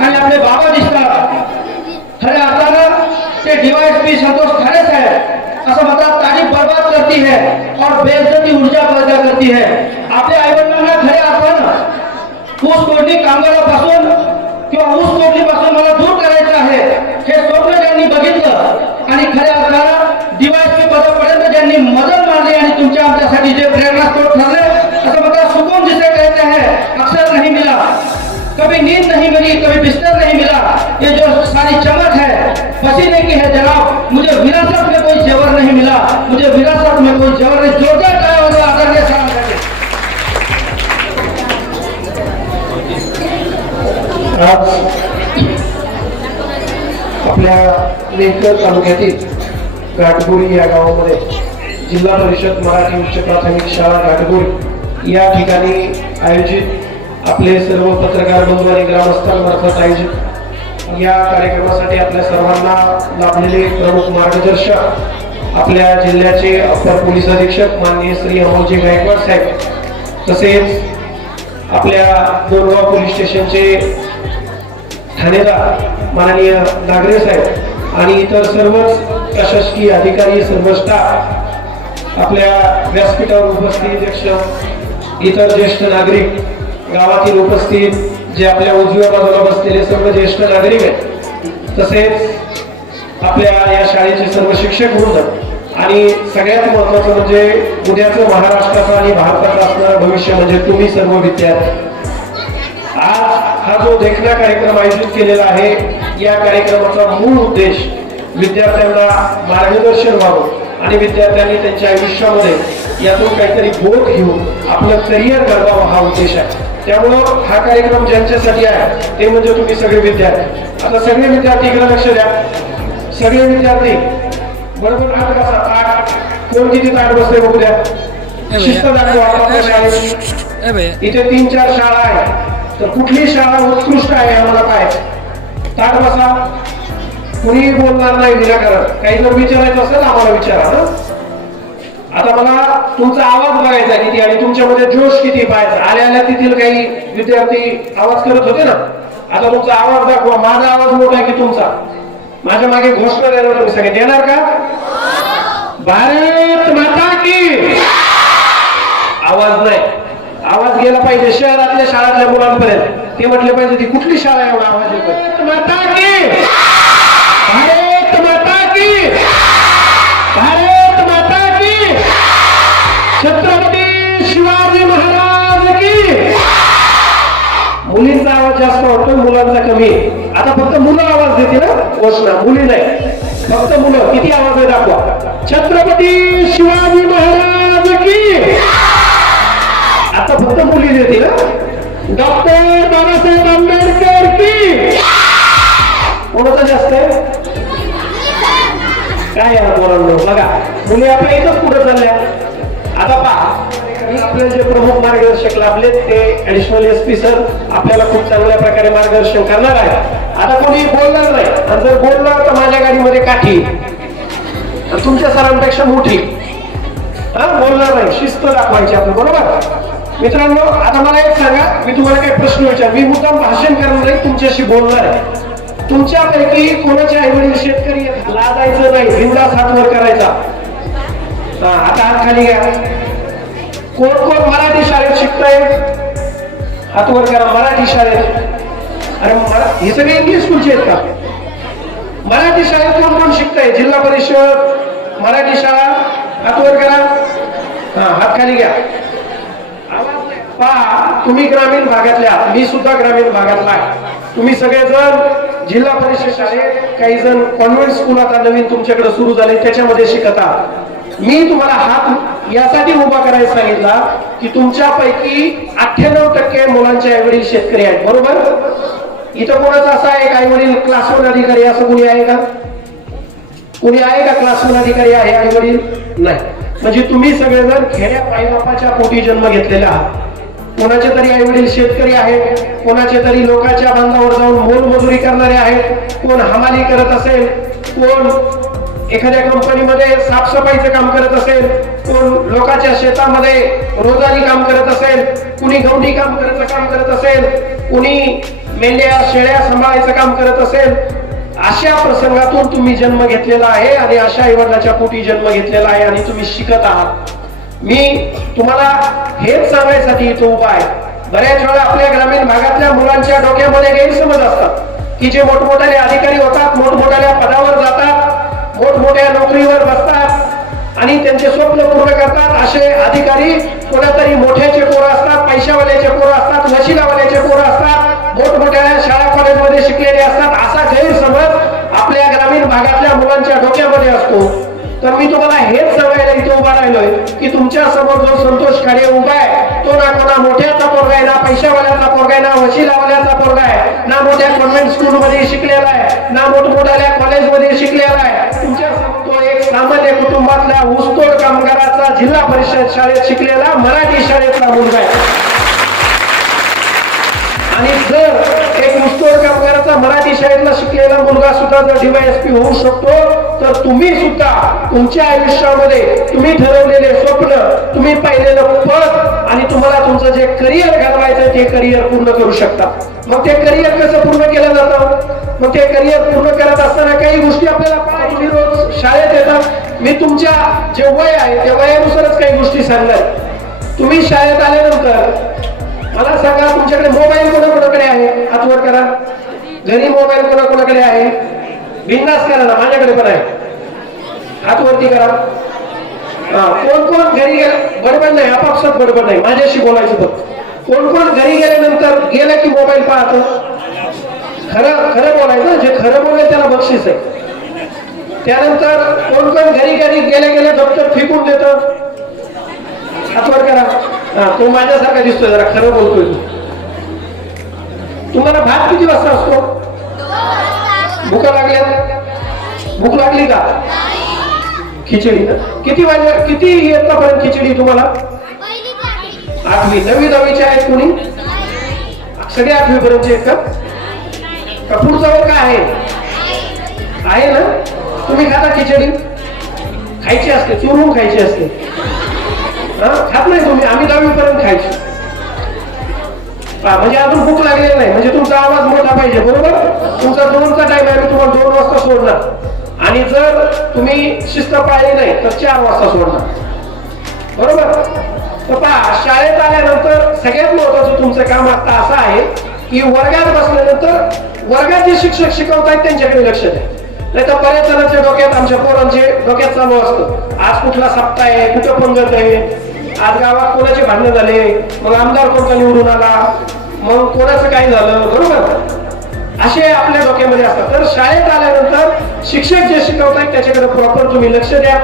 आणि आपले बाबा दिसतात. खऱ्या अर्थानं ते डीवायएसपी संतोष खरे साहेब असं म्हणतात, तारीफ बर्बाद करती है और बेइज्जती ऊर्जा पैदा करती है. आपल्या आईवडिलांना खऱ्या अर्थानं ऊस तोडणी कामगारापासून किंवा ऊस तोडणीपासून मला दूर करायचं आहे हे स्वप्न ज्यांनी बघितलं आणि खऱ्या अर्थानं डीवायएसपी पदापर्यंत ज्यांनी मदत मारली आणि तुमच्या आमच्यासाठी जे प्रेरणास्त्रोत ठरले, असं म्हणतात सुकून जिसे कहते हैं अक्सर नहीं मिला, कभी नींद नहीं मिली, कभी बिस्तर नहीं मिला. ये जो सारी चमक है पसीने की है जनाब, मुझे विरासत में कोई जेवर नहीं मिला, मुझे विरासत में कोई जेवर नहीं. जोरदार तालियां होगा आदरणीय साहब. आज आपल्या नेरकर तालुक्यातील घाटबोरी या गावामध्ये जिल्हा परिषद मराठी उच्च प्राथमिक शाळा घाटबोरी या ठिकाणी आयोजित आपले सर्व पत्रकार बंधू आणि ग्रामस्थांमार्फत आयोजित या कार्यक्रमासाठी आपल्या सर्वांना लाभलेले प्रमुख मार्गदर्शक आपल्या जिल्ह्याचे अपर पोलीस अधीक्षक माननीय श्री अमोलजी गायकवाड साहेब, तसेच आपल्या दोनगाव पोलीस स्टेशनचे ठाणेदार माननीय नागरे साहेब आणि इतर सर्वच प्रशासकीय अधिकारी, सर्व स्टाफ, आपल्या व्यासपीठावर उपस्थित अध्यक्ष, इतर ज्येष्ठ नागरिक, गावातील उपस्थित जे आपल्या उजव्या बाजूला बसलेले सर्व ज्येष्ठ नागरिक आहेत, तसेच आपल्या या शाळेचे सर्व शिक्षक वृंद आणि सगळ्यात महत्त्वाचं म्हणजे उद्याचं महाराष्ट्राचं आणि भारताचं असणारं भविष्य म्हणजे तुम्ही सर्व विद्यार्थी. आज हा जो देखणा कार्यक्रम आयोजित केलेला आहे, या कार्यक्रमाचा मूळ उद्देश विद्यार्थ्यांना मार्गदर्शन व्हावं आणि विद्यार्थ्यांनी त्यांच्या आयुष्यामध्ये यातून काहीतरी बोध घेऊन आपलं करिअर घडवावं हा उद्देश आहे. त्यामुळं हा कार्यक्रम ज्यांच्यासाठी आहे ते म्हणजे तुम्ही सगळे विद्यार्थी. आता सगळे विद्यार्थी इकडे लक्ष द्या. सगळे विद्यार्थी बरोबर हात कसा ताट, कोण किती ताट बसते बघू द्या. शिस्त दाखवा आपल्या शाळेत. इथे 3-4 शाळा आहेत, तर कुठली शाळा उत्कृष्ट आहे आम्हाला काय ताट बसा. कुणी बोलणार नाही विनाकारण. काही जर विचारायचं असेल आम्हाला विचारा ना. आता मला तुमचा आवाज बघायचा किती आणि तुमच्यामध्ये जोश किती पाहायचा. आल्या तिथील काही विद्यार्थी आवाज करत होते ना, आता तुमचा आवाज दाखवा. माझा आवाज मोठा आहे की तुमचा? माझ्या मागे घोषणा द्यायला तुम्ही सगळे देणार का? भारत माता की आवाज नाही, आवाज गेला पाहिजे शहरातल्या शाळातल्या मुलांपर्यंत. ते म्हटले पाहिजे ती कुठली शाळा आहे एवढा आवाज येतो. माता की भारत माता की भारत माता की छत्रपती शिवाजी महाराज की. मुलींचा आवाज जास्त वाटतो, मुलांचा कमी. आता फक्त मुलं आवाज देते ना घोषणा, मुली नाही, फक्त मुलं. किती आवाज आहे दाखवा. छत्रपती शिवाजी महाराज की. आता फक्त मुली देते ना. डॉक्टर बाबासाहेब आंबेडकर की. कोणाचा जास्त आहे काय यार पोरांनो बघा. मुली आपल्या इथंच पुढे चालल्या. आता पहा आपले जे प्रमुख मार्गदर्शक लाभले ते ऍडिशनल एसपी सर आपल्याला खूप चांगल्या प्रकारे मार्गदर्शन करणार आहे. आता कोणी बोलणार नाही, आणि जर बोललं तर माझ्या गाडीमध्ये काठी तुमच्या सरांपेक्षा मोठी. बोलणार नाही, शिस्त दाखवायची आपलं. बरोबर मित्रांनो, आता मला एक सांगा, मी तुम्हाला काही प्रश्न विचार. मी मुद्दाम भाषण करणार नाही, तुमच्याशी बोलणार आहे. तुमच्यापैकी कोणाच्या आईवडील शेतकरी लाजायचं नाही, बिनधास्त हात वर करायचा. आता हात खाली घ्या. कोण कोण मराठी शाळेत शिकताय हात वर करा. मराठी शाळेत. अरे हे सगळे इंग्लिश स्कूलचे आहेत का? मराठी शाळेत कोण कोण शिकताय? जिल्हा परिषद मराठी शाळा हात वर करा. हात खाली घ्या. पहा तुम्ही ग्रामीण भागातल्या, मी सुद्धा ग्रामीण भागातला आहे. तुम्ही सगळेजण जिल्हा परिषद शाळेत, काही जण कॉन्व्हेंट स्कूल आता नवीन तुमच्याकडे सुरू झाले त्याच्यामध्ये शिकत आहात. मी तुम्हाला हात यासाठी उभा करायला सांगितला की तुमच्यापैकी 98% मुलांचे आईवडील शेतकरी आहेत. बरोबर. इथं कोणाचा असा एक आईवडील क्लास 1 अधिकारी असं कोणी आहे का? कोणी आहे का क्लास 1 अधिकारी आहे आईवडील? नाही. म्हणजे तुम्ही सगळेजण खेड्या पायबापाच्या पोटी जन्म घेतलेला आहात. कोणाचे तरी आईवडील शेतकरी आहेत, कोणाचे तरी लोकांच्या बांधावर जाऊन मोलमजुरी करणारे आहेत, कोण हमाली करत असेल, कोण एखाद्या कंपनीमध्ये साफसफाईचं काम करत असेल, कोण लोकांच्या शेतामध्ये रोजानी काम करत असेल, कुणी गवंडी काम करत असेल, कुणी मेंढ्या शेळ्या सांभाळायचं काम करत असेल, अशा प्रसंगातून तुम्ही जन्म घेतलेला आहे आणि अशा आईवडिलाच्या पोटी जन्म घेतलेला आहे आणि तुम्ही शिकत आहात. मी तुम्हाला हेच सांगायसाठी इथं उभा आहे. बऱ्याच वेळा आपल्या ग्रामीण भागातल्या मुलांच्या डोक्यामध्ये गैरसमज असतात की जे मोठमोठ्याले अधिकारी होतात, मोठमोठ्या पदावर जातात, मोठमोठ्या नोकरीवर बसतात आणि त्यांचे स्वप्न पूर्ण करतात. असे अधिकारी कोणातरी मोठ्याचे पोरं असतात, पैशावाल्याचे पोरं असतात, वशिलावाल्याचे पोरं असतात, मोठमोठ्या शाळा कॉलेजमध्ये शिकलेले असतात. असा गैरसमज आपल्या ग्रामीण भागातल्या मुलांच्या डोक्यामध्ये असतो. तर मी तुम्हाला हेच सांगायला इथे उभा राहिलोय की तुमच्या समोर जो संतोष खाडे उभा आहे तो ना कोणा मोठ्याचा पोरगा आहे, ना पैशावाल्याचा पोरगा आहे, ना वशिलावाल्याचा पोरगा आहे, ना मोठ्या कॉन्व्हेंट स्कूल मध्ये शिकलेला आहे, ना मोठमोठ्या कॉलेजमध्ये शिकलेला आहे. तुमच्या समोर तो एक सामान्य कुटुंबातल्या ऊसतोड कामगाराचा जिल्हा परिषद शाळेत शिकलेला मराठी शाळेतला मुलगा आहे. आणि जर एक ऊसतोड कामगाराचा मराठी शाळेतला शिकलेला मुलगा सुद्धा जर DYSP होऊ शकतो, तर तुम्ही सुद्धा तुमच्या आयुष्यामध्ये तुम्ही ठरवलेले स्वप्न, तुम्ही पाहिलेलं पद आणि तुम्हाला तुमचं जे करिअर घडवायचं ते करिअर पूर्ण करू शकता. मग ते करिअर कसं पूर्ण केलं जातं? मग ते करिअर पूर्ण करत असताना काही गोष्टी आपल्याला तुम्ही रोज शाळेत येतात. मी तुमच्या जे वय आहे त्या वयानुसारच काही गोष्टी सांगणार. तुम्ही शाळेत आल्यानंतर मला सांगा, तुमच्याकडे मोबाईल कोणाकोणाकडे आहे? हात वर करा. घरी मोबाईल कोणाकोणाकडे आहे? बिंदास करा ना, माझ्याकडे पण आहे. हात वरती करा. कोण कोण घरी गेले? बडबड नाही, आपापसात बडबड नाही, माझ्याशी बोलायचं तर. कोण कोण घरी गेल्यानंतर गेलं की मोबाईल पाहतो? खरं खरं बोलायचं, जे खरं बोलेल त्याला बक्षीस आहे. त्यानंतर कोण कोण घरी घरी गेले गेले दप्तर फेकून देतं? हात वर करा. तो माझ्यासारखा दिसतोय, जरा खरं बोलतोय तू. तुम्हाला भात किती वाजता असतो? भूक लागल्या? भूक लागली का? खिचडी किती वाजता, किती इयत्तापर्यंत खिचडी तुम्हाला? 8वी. 9वी 10वीचे आहेत कोणी? सगळे 8वी पर्यंतचे आहेत का? पुढचा वर्ग आहे? आहे ना? तुम्ही खाता खिचडी? खायची असते, चुरून खायची असते. खात नाही तुम्ही? आम्ही 10वी पर्यंत खायची. म्हणजे अजून भूक लागलेली नाही, म्हणजे तुमचा आवाज मोठा पाहिजे, बरोबर? तुमचा 2चा टाइम आहे, मी तुम्हाला 2 वाजता सोडणार. आणि जर तुम्ही शिस्त पाळली नाही तर 4 वाजता सोडणार, बरोबर? तर पहा, शाळेत आल्यानंतर सगळ्यात महत्वाचं तुमचं काम आता असं आहे की वर्गात बसल्यानंतर वर्गात जे शिक्षक शिकवतायत त्यांच्याकडे लक्ष द्या. नाही तर बऱ्याच जणांच्या डोक्यात, आमच्या पोरांचे डोक्यात चालू असतं, आज कुठला सप्ताह आहे, कुठं पंगत आहे, आज गावात कोणाचे भांडण झाले, मग आमदार कोणता निवडून आला, मग कोणाचं काय झालं, बरोबर? असे आपल्या डोक्यामध्ये असतात. तर शाळेत आल्यानंतर शिक्षक जे शिकवतायत त्याच्याकडे प्रॉपर तुम्ही लक्ष द्या.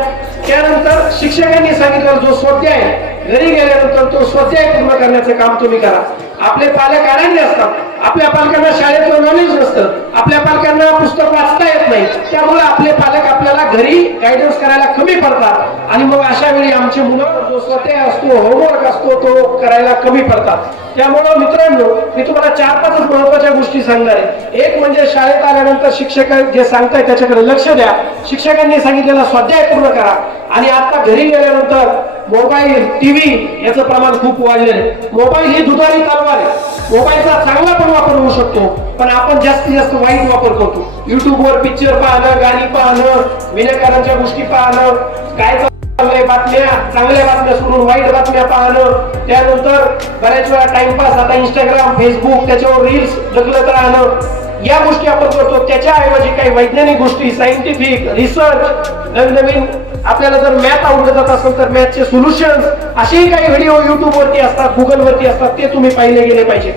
त्यानंतर शिक्षकांनी सांगितलं जो स्वाध्याय आहे, घरी गेल्यानंतर तो स्वाध्याय पूर्ण करण्याचं काम तुम्ही करा. आपले पालक आनंदी असतात, आपल्या पालकांना शाळेतलं नॉलेज नसतं, आपल्या पालकांना पुस्तक वाचता येत नाही, त्यामुळे आपले पालक आपल्याला घरी गायडन्स करायला कमी पडतात आणि मग अशा वेळी आमची मुलं जो स्वाध्याय असतो, होमवर्क असतो, तो करायला कमी पडतात. त्यामुळं मित्रांनो, मी तुम्हाला 4-5 महत्वाच्या गोष्टी सांगणार आहे. एक म्हणजे शाळेत आल्यानंतर शिक्षक जे सांगताय त्याच्याकडे लक्ष द्या. शिक्षकांनी सांगितलेला स्वाध्याय पूर्ण करा. आणि आता घरी गेल्यानंतर मोबाईल, टीव्ही याचं प्रमाण खूप वाढलेलं आहे. मोबाईल ही दुधारी तलवार आहे. मोबाईलचा चांगला पण वापर होऊ शकतो, पण आपण जास्तीत जास्त वाईट वापर करतो. युट्यूबवर पिक्चर पाहणं, गाणी पाहणं, विनाकारांच्या गोष्टी पाहणं, काय बातम्या, चांगल्या बातम्या सोडून वाईट बातम्या पाहणं. त्यानंतर बऱ्याच वेळा टाइमपास, आता इंस्टाग्राम, फेसबुक, त्याच्यावर रील्स ढकलत राहणं, या गोष्टी आपण करतो. त्याच्याऐवजी काही वैज्ञानिक गोष्टी, सायंटिफिक रिसर्च, नवीन आपल्याला जर मॅथ आवडत जात असेल तर मॅथचे सोल्युशन्स, असेही काही व्हिडिओ युट्यूब वरती असतात, गुगल वरती असतात, ते तुम्ही पाहिले गेले पाहिजे.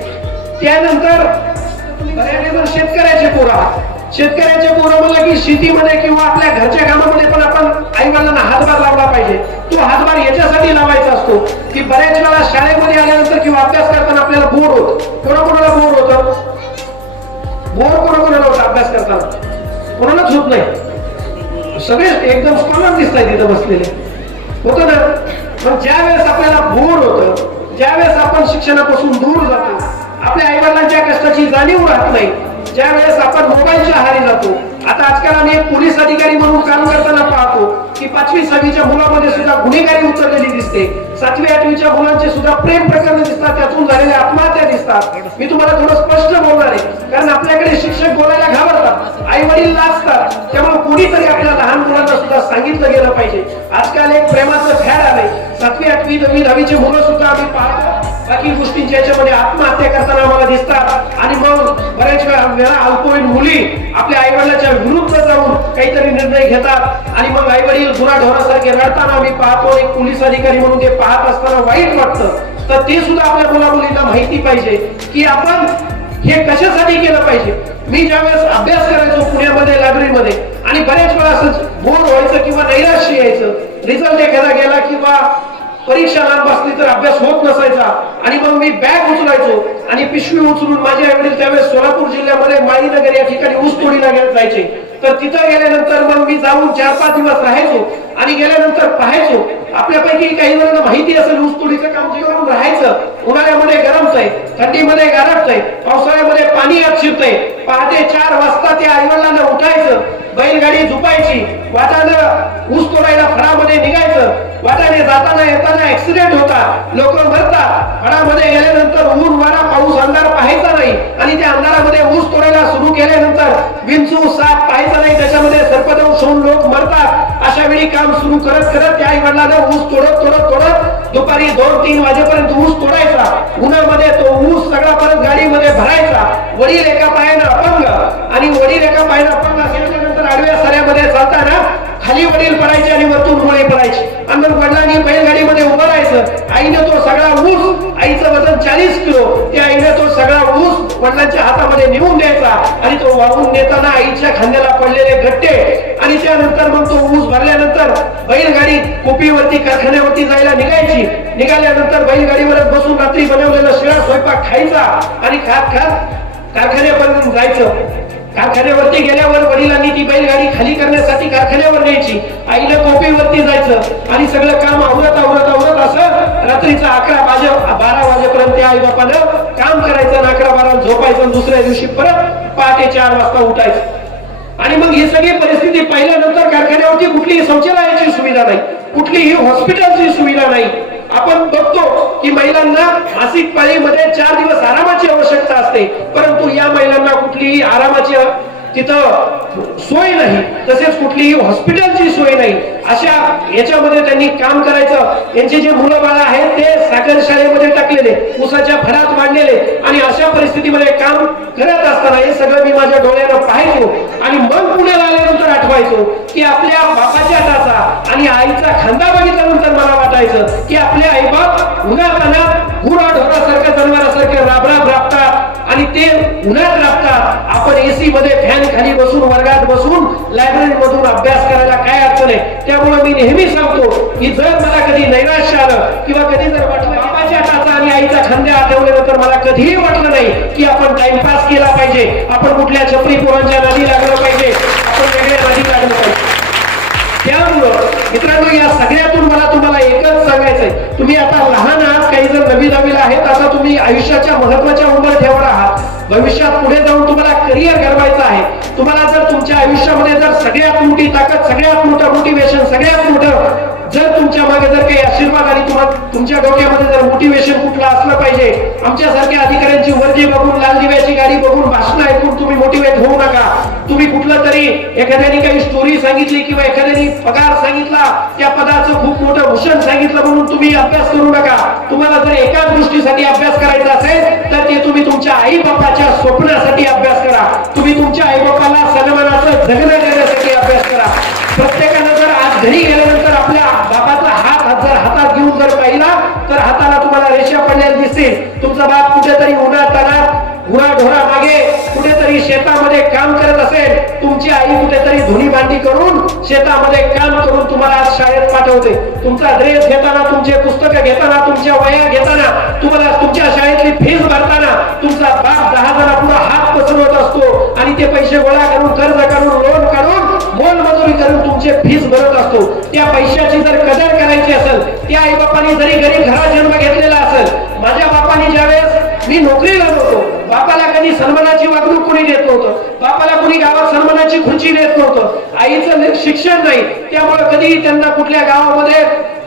त्यानंतर बऱ्याच जण शेतकऱ्याचे पोरं आहात. शेतकऱ्याचे पोरं म्हणलं की शेतीमध्ये किंवा आपल्या घरच्या कामामध्ये पण आपण आई वडिलांना हातभार लावला पाहिजे. तो हातभार याच्यासाठी लावायचा असतो की बऱ्याच वेळा शाळेमध्ये आल्यानंतर किंवा अभ्यास करताना आपल्याला बोर होत. कोणाकोणाला बोर होतं? बोर कोणाकोणाला होतं अभ्यास करताना? कोणालाच होत नाही. सगळे एकदम स्कॉलर दिसत आहेत तिथं बसलेले, होतं ना? पण ज्या वेळेस आपल्याला बोर होतं, ज्या वेळेस आपण शिक्षणापासून दूर जातो, आपल्या आई वडिलांच्या कष्टाची जाणीव राहत नाही, ज्या वेळेस आपण मोबाईलच्या आहारी जातो. आता आजकाल आम्ही एक पोलीस अधिकारी म्हणून काम करताना पाहतो की 5वी 6वीच्या मुलामध्ये सुद्धा गुन्हेगारी उतरलेली दिसते. 7वी 8वीच्या मुलांचे सुद्धा प्रेम प्रकरण दिसतात, त्यातून झालेल्या आत्महत्या दिसतात. मी तुम्हाला थोडं स्पष्ट बोलणार आहे, कारण आपल्याकडे शिक्षक बोलायला घाबरतात, आई वडील लाजतात. त्यामुळे कोणीतरी आपल्या लहान मुलांना सुद्धा सांगितलं गेलं पाहिजे. आजकाल एक प्रेमाचं फॅड आलंय. 7वी 8वी 9वी 10वीचे मुलं सुद्धा आम्ही पाहतो बाकी गोष्टींच्या याच्यामध्ये आत्महत्या करताना आम्हाला दिसतात. आणि मग बऱ्याच वेळा अल्पवयीन मुली आपल्या आई वडिलांच्या विरुद्ध जाऊन काहीतरी निर्णय घेतात आणि मग आई वडील गुन्हाढोरासारखे रडताना आम्ही पाहतो. एक पोलीस अधिकारी म्हणून ते पाहत असताना वाईट वाटतं. तर ते सुद्धा आपल्या मुला मुलींना माहिती पाहिजे की आपण हे कशासाठी केलं पाहिजे. मी ज्यावेळेस अभ्यास करायचो पुण्यामध्ये लायब्ररीमध्ये आणि बऱ्याच वेळा असं बोर व्हायचं किंवा नैराश्य यायचं, रिझल्ट एखादा गेला किंवा परीक्षा लांब असली तर अभ्यास होत नसायचा आणि मग मी बॅग उचलायचो आणि पिशवी उचलून माझे आई वडील त्यावेळेस सोलापूर जिल्ह्यामध्ये माळीनगर या ठिकाणी ऊस तोडीला जायचे. तर तिथं गेल्यानंतर मग मी जाऊन 4-5 दिवस राहायचो आणि गेल्यानंतर पाहायचो. आपल्यापैकी काही जणांना माहिती असेल ऊस तोडीचं काम जे करून राहायचं. उन्हाळ्यामध्ये गरमच आहे, थंडीमध्ये गारठच आहे, पावसाळ्यामध्ये पाणी आत शिरतंय. पहाटे 4 वाजता त्या आई वडिलांना उठायचं, बैलगाडी झुपायची, वाटानं ऊस तोडायला फळामध्ये निघायचं. वाटाने जाताना येताना ऍक्सिडेंट होता, लोक मरतात. फळामध्ये गेल्यानंतर ऊन वारा पाऊस अंधार पाहायचा नाही आणि त्या अंधारामध्ये ऊस तोडायला सुरू केल्यानंतर विंचू साप पाहायचा नाही, त्याच्यामध्ये सर्पदंश होऊन लोक मरतात. अशा वेळी काम सुरू करत करत त्या आई वडिलांना ऊस तोडत दुपारी 2-3 वाजेपर्यंत ऊस तोडायचा. उन्हामध्ये तो ऊस सगळा परत गाडीमध्ये भरायचा. वडील एका पायानं अपंग आणि वडील एका पायानं अपंग असल्यानंतर आडव्या सऱ्यामध्ये चालताना खाली वडील पडायचे आणि वरतून मुळे पडायचे आणि मग वडिलांनी बैलगाडीमध्ये उभं राहायचं. आईने तो सगळा ऊस, आईचं वजन 40 किलो, त्या आईने तो सगळा ऊस वडिलांच्या हातामध्ये नेऊन द्यायचा आणि तो वाहून नेताना आईच्या खांद्याला पडलेले गट्टे आणि त्यानंतर मग तो ऊस भरल्यानंतर बैलगाडी कोपीवरती कारखान्यावरती जायला निघायची. निघाल्यानंतर बैलगाडीवरच बसून रात्री बनवलेला शिळा स्वयंपाक खायचा आणि खात कारखान्यापर्यंत जायचं. कारखान्यावरती गेल्यावर वडिलांनी ती बैलगाडी खाली करण्यासाठी कारखान्यावर न्यायची. आईला कोपीवरती जायचं आणि सगळं काम आवरत असं रात्रीचा 11-12 वाजेपर्यंत आई बापानं काम करायचं आणि 11-12 झोपायचं. दुसऱ्या दिवशी परत पहाटे 4 वाजता उठायचं. आणि मग ही सगळी परिस्थिती पाहिल्यानंतर कारखान्यावरती कुठलीही शौचालयाची सुविधा नाही, कुठलीही हॉस्पिटलची सुविधा नाही. आपण बघतो की महिलांना मासिक पाळीमध्ये 4 दिवस आरामाची आवश्यकता असते, परंतु या महिलांना कुठलीही आरामाची तिथं सोय नाही, तसेच कुठलीही हॉस्पिटलची सोय नाही. अशा याच्यामध्ये त्यांनी काम करायचं. यांचे जे मुलं बाळ आहेत ते साखर शाळेमध्ये टाकलेले, ऊसाच्या फळात वाढलेले आणि अशा परिस्थितीमध्ये काम करत असताना हे सगळं मी माझ्या डोळ्यानं पाहायचो. आणि मग पुण्याला आल्यानंतर आठवायचो की आपल्या बापाच्या टाचा आणि आईचा खांदा बघितल्यानंतर मला वाटायचं की आपले आईबाप उन्हातानात गुराढोरासारख्या जनावरासारखे राबतात आणि ते उन्हात राबतात. आपण एसी मध्ये फॅन खाली बसून वर्गात बसून लायब्ररी मधून अभ्यास करायला काय अडचण आहे. त्यामुळे मी नेहमी सांगतो की जर मला कधी नैराश्य आलं किंवा कधी जर वाटलं बाबाच्या टाचा आणि आईचा खांद्या आठवल्यानंतर मला कधीही वाटलं नाही की आपण टाइमपास केला पाहिजे, आपण कुठल्या छपरी पोरांच्या नादी लागलं पाहिजे, आपण वेगळ्या नादी लागलं पाहिजे. त्यामुळं मित्रांनो या सगळ्यातून मला तुम्हाला एकच सांगायचंय, तुम्ही आता लहान आहात, काही जण नवी दहावीला आहेत, आता तुम्ही आयुष्याच्या महत्वाच्या उंबरठ्यावर आहात. भविष्यात पुढे जाऊन तुम्हाला करिअर घडवायचं आहे. तुम्हाला जर तुमच्या आयुष्यामध्ये जर सगळ्यात मोठी ताकद, सगळ्यात मोठं मोटिवेशन, सगळ्यात मोठं जर तुमच्या मागे जर काही आशीर्वाद आणि तुमच्या डोक्यामध्ये जर मोटिवेशन कुठलं असलं पाहिजे, आमच्यासारख्या अधिकाऱ्यांची वर्दी बघून, लाल दिव्याची गाडी बघून, भाषण ऐकून तुम्ही मोटिवेट होऊ नका. तुम्ही कुठलं तरी एखाद्याने काही स्टोरी सांगितली किंवा एखाद्याने पगार सांगितला, त्या पदाचं खूप मोठं भूषण सांगितलं म्हणून तुम्ही अभ्यास करू नका. तुम्हाला जर एकाच गोष्टीसाठी अभ्यास करायचा असेल तर ते तुम्ही तुमच्या आई बापाच्या स्वप्नासाठी अभ्यास करा. तुम्ही तुमच्या आई बापाला सन्मानाचं जगणं देण्यासाठी अभ्यास करा. प्रत्येकानं जर आज घरी गेल्यानंतर आपल्या बापाचा हात जर हातात घेऊन जर पाहिला तर हाताला तुम्हाला रेषा पडलेल्या दिसतील. तुमचा बाप कुठेतरी उन्हातानात गुराढोरा मागे कुठेतरी शेतामध्ये काम करत असेल, तुमची आई कुठेतरी धुणी भांडी करून शेतामध्ये काम करून तुम्हाला आज शाळेत पाठवते. तुमचा ड्रेस घेताना, तुमचे पुस्तकं घेताना, तुमच्या वह्या घेताना, तुम्हाला तुमच्या शाळेतली फीस भरताना तुमचा बाप 10 जणांपुढे हात पसरवत असतो आणि ते पैसे गोळा करून, कर्ज करून, लोन काढून, मोलमजुरी करून तुमचे फीस भरत असतो. त्या पैशाची जर कदर करायची असेल, त्या आई बापांनी जरी गरीब घरात जन्म घेतलेला असेल, माझ्या बापाने ज्यावेळेस मी नोकरीला नव्हतो, बापाला कधी सन्मानाची वागणूक कोणी देत नव्हतं, बापाला कोणी गावात सन्मानाची खुर्ची देत नव्हतं, आईचं शिक्षण नाही, त्यामुळे कधी त्यांना कुठल्या गावामध्ये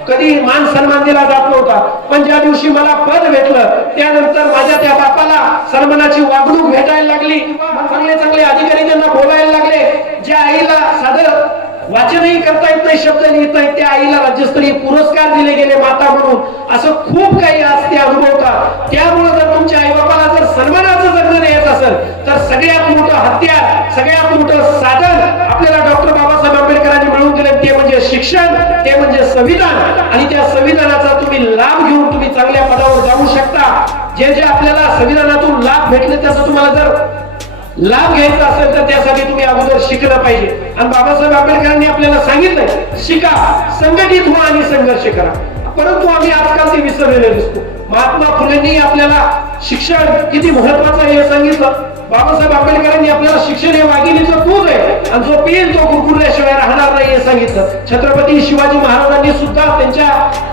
कधी मान सन्मान दिला जात नव्हता. पण ज्या दिवशी मला पद भेटलं त्यानंतर माझ्या त्या बापाला सन्मानाची वागणूक भेटायला लागली, चांगले चांगले अधिकारी त्यांना बोलायला लागले. ज्या आईला साधं वाचनही करता येत नाही, शब्द लिहिता येत, त्या आईला राज्यस्तरीय पुरस्कार दिले गेले माता म्हणून. असं खूप काही आज ते अनुभवतात. त्यामुळे जर तुमच्या आई बापाला जर सन्मानाचं जगणं येत असेल तर सगळ्यात मोठं हत्यार, सगळ्यात मोठं साधन आपल्याला डॉक्टर बाबासाहेब आंबेडकरांनी मिळवून दिले, ते म्हणजे शिक्षण, ते म्हणजे संविधान. आणि त्या संविधानाचा तुम्ही लाभ घेऊन तुम्ही चांगल्या पदावर जाऊ शकता. जे जे आपल्याला संविधानातून लाभ भेटले त्याचा तुम्हाला जर लाभ घ्यायचा असेल तर त्यासाठी तुम्ही अगोदर शिकलं पाहिजे. आणि बाबासाहेब आंबेडकरांनी आपल्याला सांगितलंय, शिका, संघटित व्हा आणि संघर्ष करा. परंतु आम्ही आजकाल ते विसरलेले दिसतो. महात्मा फुलेंनी आपल्याला शिक्षण किती महत्वाचं आहे हे सांगितलं. बाबासाहेब आंबेडकरांनी आपल्याला शिक्षण हे वाघिणीचं दूध आहे आणि जो पिईल तो कुरकुरल्याशिवाय राहणार नाही हे सांगितलं. छत्रपती शिवाजी महाराजांनी सुद्धा त्यांच्या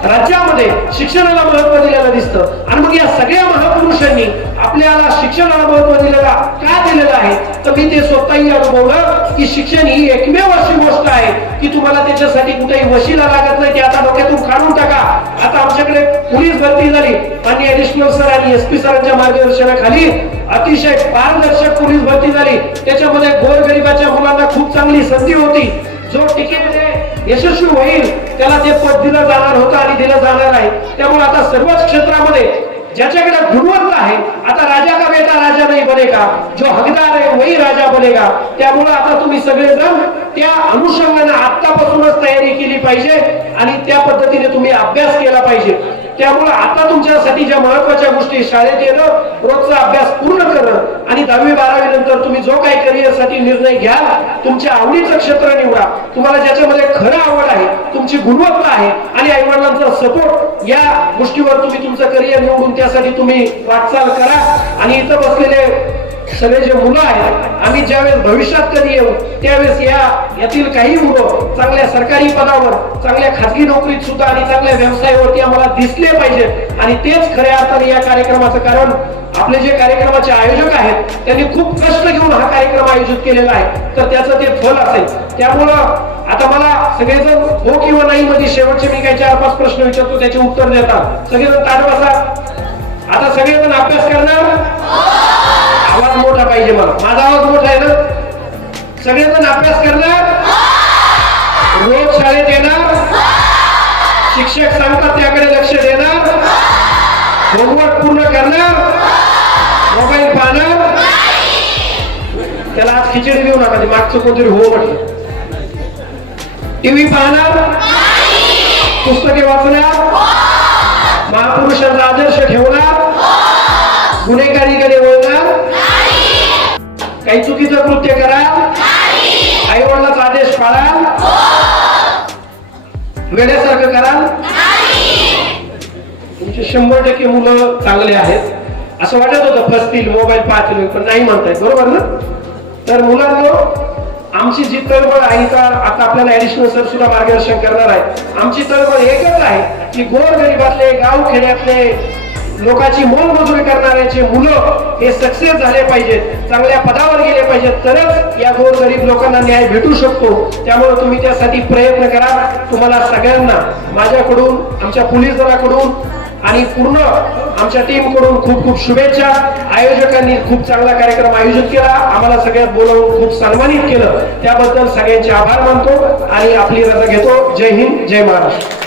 राज्यामध्ये शिक्षणाला महत्व दिलेलं दिसतं. आणि मग या सगळ्या महापुरुषांनी आपल्याला शिक्षणाला महत्व दिलेला का दिलेलं आहे तर मी ते स्वतःही अनुभवलं की शिक्षण ही एकमेव अशी गोष्ट आहे की तुम्हाला त्याच्यासाठी कुठेही वशिला लागत नाही. ते आता डोक्यातून काढून टाका. आता आमच्याकडे पोलीस भरती झाली, माननीय ऍडिशनल सर आणि एसपी सरांच्या मार्गदर्शनाखाली अतिशय पारदर्शक पोलीस भरती झाली. त्याच्यामध्ये गोरगरिबाच्या मुलांना खूप चांगली संधी होती. जो टिकेमध्ये यशस्वी होईल त्याला ते पद दिलं जाणार होतं आणि दिलं जाणार आहे. त्यामुळे आता सर्वच क्षेत्रामध्ये ज्याच्याकडे गुणवत्ता आहे, आता राजा का बेटा राजा नाही बनेगा, जो हकदार आहे वही राजा बनेगा. त्यामुळे आता तुम्ही सगळेजण त्या अनुषंगाने आतापासूनच तयारी केली पाहिजे आणि त्या पद्धतीने तुम्ही अभ्यास केला पाहिजे. त्यामुळे आता तुमच्यासाठी ज्या महत्वाच्या गोष्टी, शाळेत येणं, रोजचा अभ्यास पूर्ण करणं आणि 10वी 12वी नंतर तुम्ही जो काही करिअरसाठी निर्णय घ्याल तुमच्या आवडीचं क्षेत्र निवडा. तुम्हाला ज्याच्यामध्ये खरं आवड आहे, तुमची गुणवत्ता आहे आणि आईवडिलांचा सपोर्ट, या गोष्टीवर तुम्ही तुमचं करिअर निवडून त्यासाठी तुम्ही वाटचाल करा. आणि इथं बसलेले सगळे जे मुलं आहेत, आम्ही ज्यावेळेस भविष्यात कधी येऊ त्यावेळेस यातील काही मुलं चांगल्या सरकारी पदावर, चांगल्या खाजगी नोकरीत सुद्धा आणि चांगल्या व्यवसायावरती आम्हाला दिसले पाहिजेत. आणि तेच खऱ्या अर्थाने या कार्यक्रमाचं कारण. आपले जे कार्यक्रमाचे आयोजक आहेत त्यांनी खूप कष्ट घेऊन हा कार्यक्रम आयोजित केलेला आहे, तर त्याचं ते फल असेल. त्यामुळं आता मला सगळेजण हो किंवा नाही मध्ये शेवटचे मी काही 4-5 प्रश्न विचारतो, त्याचे उत्तर देतात. सगळेजण ताट बसा. आता सगळेजण अभ्यास करणार? आवाज मोठा पाहिजे मला, माझा आवाज मोठा आहे ना? सगळेजण अभ्यास करणार, रोज शाळेत येणार, शिक्षक सांगतात त्याकडे लक्ष देणार, होमवर्क पूर्ण करणार, मोबाईल पाहणार. त्याला आज खिचडी देऊ नका, ते मागचं कोणतरी हो म्हटलं. टीव्ही पाहणार, पुस्तके वाचणार, महापुरुषांचा आदर्श ठेवणार, गुन्हेगारीकडे वळणार, काही चुकीचं कृत्य करा, आई वडिलांचा आदेश पाळा, वेड्यासारखं करा. तुमचे 100% मुलं चांगले आहेत असं वाटत होतं, फसतील, मोबाईल पाहतील, पण नाही म्हणतायत, बरोबर ना? तर मुलांनो, आमची जी तळमळ आहे, तर आता आपल्याला ऍडिशनल सर सुद्धा मार्गदर्शन करणार आहे. आमची तळमळ एकच आहे की गोरगरिबातले, गाव खेड्यातले लोकांची मोलमजुरी करणाऱ्याचे मुलं हे सक्सेस झाले पाहिजेत, चांगल्या पदावर गेले पाहिजेत, तरच या गोरगरीब लोकांना न्याय भेटू शकतो. त्यामुळे तुम्ही त्यासाठी प्रयत्न करा. तुम्हाला सगळ्यांना माझ्याकडून, आमच्या पोलीस दलाकडून आणि पूर्ण आमच्या टीम कडून खूप खूप शुभेच्छा. आयोजकांनी खूप चांगला कार्यक्रम आयोजित केला, आम्हाला सगळ्यात बोलावून खूप सन्मानित केलं, त्याबद्दल सगळ्यांचे आभार मानतो आणि आपली रजा घेतो. जय हिंद, जय महाराष्ट्र.